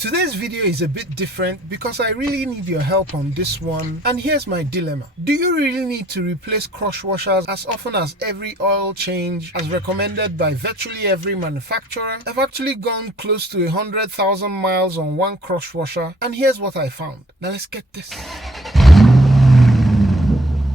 Today's video is a bit different because I really need your help on this one, and here's my dilemma. Do you really need to replace crush washers as often as every oil change as recommended by virtually every manufacturer? I've actually gone close to 100,000 miles on one crush washer, and here's what I found. Now let's get this.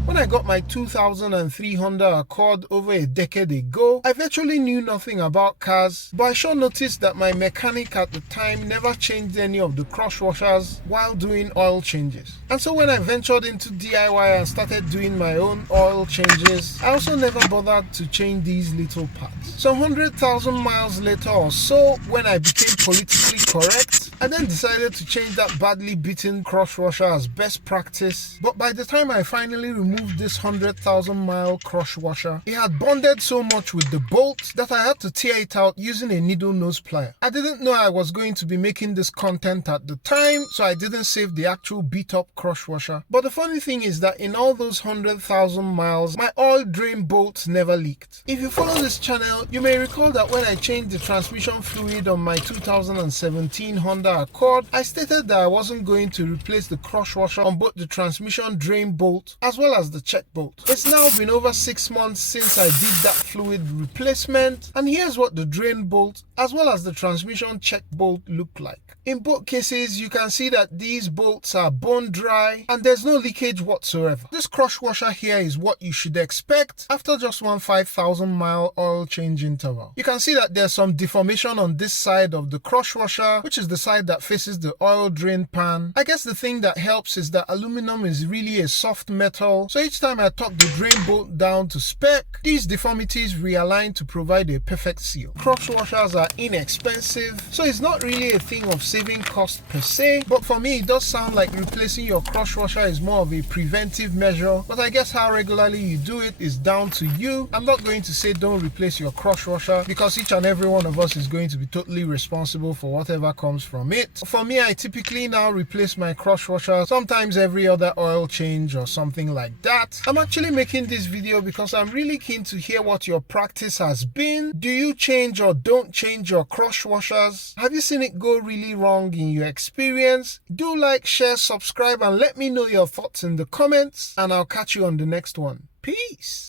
When I got my 2003 Honda Accord over a decade ago, I virtually knew nothing about cars, but I sure noticed that my mechanic at the time never changed any of the crush washers while doing oil changes. And so when I ventured into DIY and started doing my own oil changes, I also never bothered to change these little parts. So 100,000 miles later or so, when I became politically correct, I then decided to change that badly beaten crush washer as best practice. But by the time I finally removed this 100,000 mile crush washer, it had bonded so much with the bolts that I had to tear it out using a needle nose plier. I didn't know I was going to be making this content at the time, so I didn't save the actual beat up crush washer. But the funny thing is that in all those 100,000 miles, my oil drain bolts never leaked. If you follow this channel, you may recall that when I changed the transmission fluid on my 2017 Honda Accord, I stated that I wasn't going to replace the crush washer on both the transmission drain bolt as well as the check bolt. It's now been over 6 months since I did that fluid replacement, and here's what the drain bolt as well as the transmission check bolt look like. In both cases, you can see that these bolts are bone dry and there's no leakage whatsoever. This crush washer here is what you should expect after just one 5,000 mile oil change interval. You can see that there's some deformation on this side of the crush washer, which is the side that faces the oil drain pan. I guess the thing that helps is that aluminum is really a soft metal, so each time I torque the drain bolt down to spec, these deformities realign to provide a perfect seal. Crush washers are inexpensive, so it's not really a thing of saving cost per se, but for me it does sound like replacing your crush washer is more of a preventive measure, but I guess how regularly you do it is down to you. I'm not going to say don't replace your crush washer because each and every one of us is going to be totally responsible for whatever comes from it. For me, I typically now replace my crush washer sometimes every other oil change or something like that. I'm actually making this video because I'm really keen to hear what your practice has been. Do you change or don't change your crush washers? Have you seen it go really wrong in your experience? Do like, share, subscribe, and let me know your thoughts in the comments, and I'll catch you on the next one. Peace.